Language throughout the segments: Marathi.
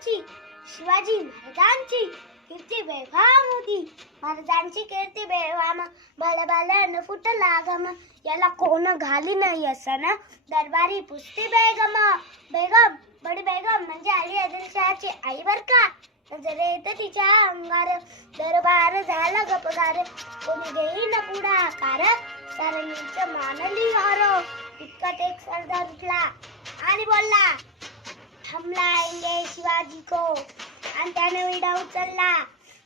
महाराजांची शिवाजी महाराजांची कीर्ती बेगाम होती महाराजांची कीर्ती बेफाम बाल भल्यानं फुट लागम. याला कोण घाली नाही असं ना दरबारी पुस्ती बेगम. बेगम बडी बेगम म्हणजे अली आदिलशहाची आई बर का? नजर येत तिच्या अंगार. दरबार झाला गपगार. कोणी घेईन पुढाकार? सरणीच मानली हार. इतकत एक सरदार उठला आणि बोलला शिवाजी आणि त्याने विडा उचलला.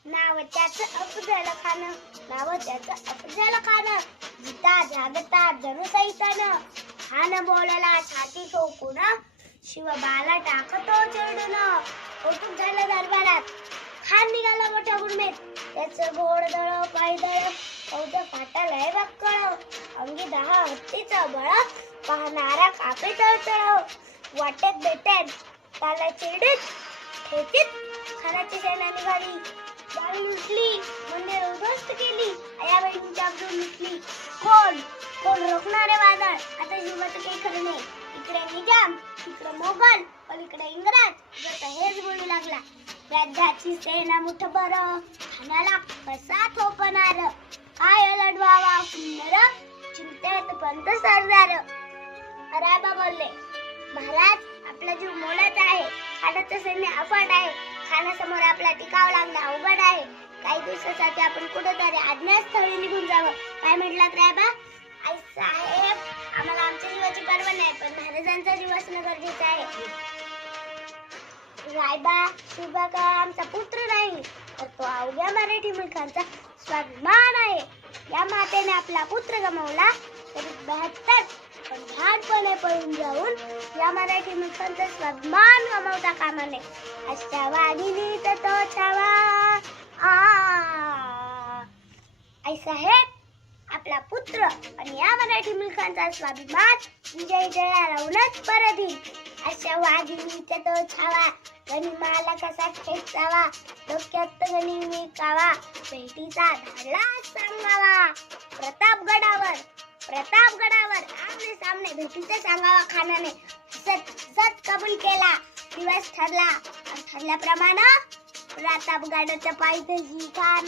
नाव त्याचं अफजल खान. नाव त्याचं अफजल खान. जिता जागता जणू सैतान खान बोलला छाती ठोकून शिवबाला टाकतो चिरडून कौतुक झालं दरबारात. खान निघाला मोठ्या गुडमेत त्याचं घोड दळ पायदळ कौत फाटालय बक्कळ. अंगी दहा हत्तीचं बळ. पाहणारा कापे तळतळ. वाटेत बेटेत त्याला चिडीत येतेच खानाची सेना निघाली गावी लुटली मंदिर उद्ध्वस्त केली आया बहिणीच्या अब्दुल लुटली. कोण? कोण रोखणारे वादळ? आता जीवाचं काही खरं नाही. इकडे निजाम इकडे मोगल पलीकडे इंग्रज. जसा हेच बोलू लागला. व्याजाची सेना मुठ बरं. खाण्याला कसा थोपणार काय लढवावा सुंदर. चिंतेत पंत सरदार. राबा बोलले महाराज आपला जीव मोलाचा आहे. खानाचं सैन्य अफाट आहे. खानासमोर आपला टिकाव लागणं अवघड आहे. काही दिवसासाठी आपण कुठेतरी अज्ञातस्थळी निघून जावं. काय म्हटलं रायबा? आई साहेब आम्हाला आमच्या जीवाची पर्वा नाही पण महाराजांचा जीव असणं गरजेचं आहे. रायबा शिवबा का आमचा पुत्र नाही? तर तो अवघ्या मराठी मुलखांचा स्वाभिमान आहे. या मातेने आपला पुत्र गमावला. या मराठी मुलखांचा स्वाभिमान गमावता कामा नये अशा वाघिनी तो छावा आई साहेब आपला पुत्र आणि या मराठी मुलखांचा स्वाभिमान विजय जया राहूनच परत येईल अशा वाघिणीचा तो छावा गणिमाला कसा खेचावा. डोक्यात गणी विकावा. भेटीचा धाडला सांगावा. प्रतापगडावर प्रतापगडावर आमने सामने भेटीचा सांगावा खानाने सत सत कबूल केला. दिवस ठरला. आणि ठरल्याप्रमाणे प्रतापगडाच्या पायथ्याशी खान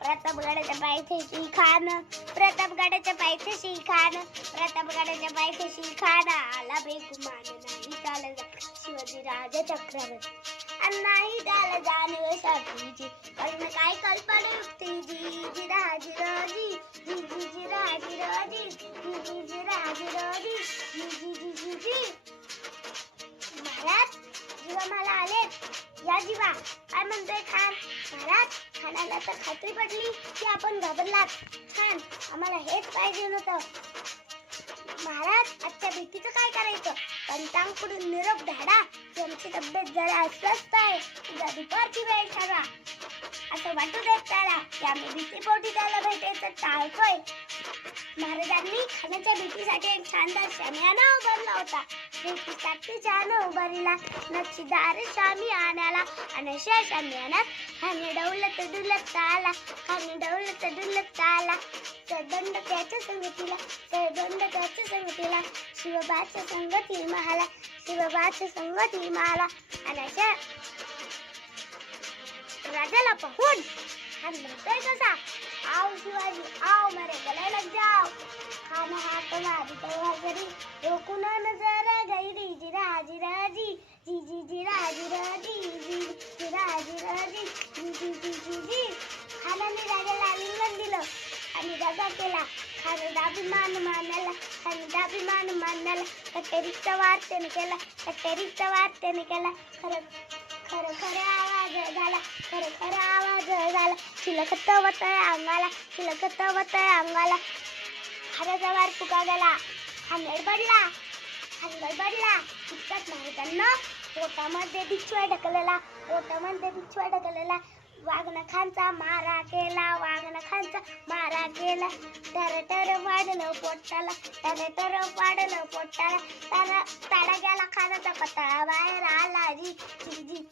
प्रतापगडाच्या पायथ्याशी खान प्रतापगडाच्या पायथ्याशी खान प्रतापगडाच्या पायथ्याशी खान आला बेकुमान नाही चाल शिवाजी राजा चक्रवर्ती आणि नाही त्याला जाणीव साठीची पण काय कल्पना युक्तीची? जीवा आले या जीवा. काय म्हणतोय खान? महाराज खानाला तर खात्री पडली की आपण घाबरलात. खान आम्हाला हेच पाहिजे नव्हतं. महाराज आजच्या भीतीचं काय करायचं? पंतांकडून निरोप धाडा की आमची तब्येत जरा अस्वस्थ आहे. तुझा दुपारची वेळ ठरवा. असं वाटू देत त्याला. की आम्ही भीतीपोटी त्याला भेटायचं टाळतोय. महाराजांनी खाण्याच्या भीतीसाठी एक शानदार शामियाना उभारला होता. भेटीसाठी छान उभारला. नक्षीदार शामी आणाला आणि अशा शामियानात खाणे डौलत डुलत आला. खाणे डौलत डुलत आला. सदंड त्याच्या संगतीला सदंड त्याच्या संगतीला शिवबाच्या संगती महाला शिवबाच्या संगती महाला आणि अशा राजाला पाहून हा म्हणतोय कसा आओ शिवाजी आओ मरे गले लग जाओ खाना हाथ मारी तलवार घरी रोकू ना नजर गई जिरा जिरा जी. जी जी जिरा जिरा जी. जी जिरा जिरा जी. जी जी जी जी जी. खानाने राजाला आलिंगन दिलं आणि दगा केला. खान दाभिमान मानाला खान दाभिमान मानाला कटेरीचा वार त्याने केला. कटेरीचा वार त्याने केला. खरं खरं खरं आवाज झाला. शिलकत वतय अंगाला शिलकत वतय अंगाला खाण्याचा वार फुका गेला. हांगड पडला. हांगड पडला. इतकाच नाही त्यांना पोटामध्ये बिछवा ढकलला. पोटामध्ये बिछवा ढकलला. वाघन खानचा मारा केला. वाघन खानचा मारा केला. तर तर वाढलं पोटाला. तर तर वाढलं पोटाला. तर ताडा गेला खानाचा पतळा बाहेर आला जी जी जी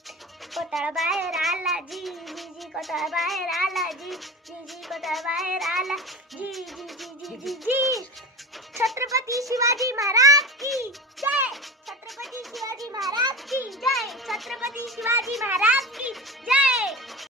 कोतळ बाहेर आला जी जी जी कोतळ बाहेर आला जी जी जी कोतळ बाहेर आला जी जी जी जी जी जी.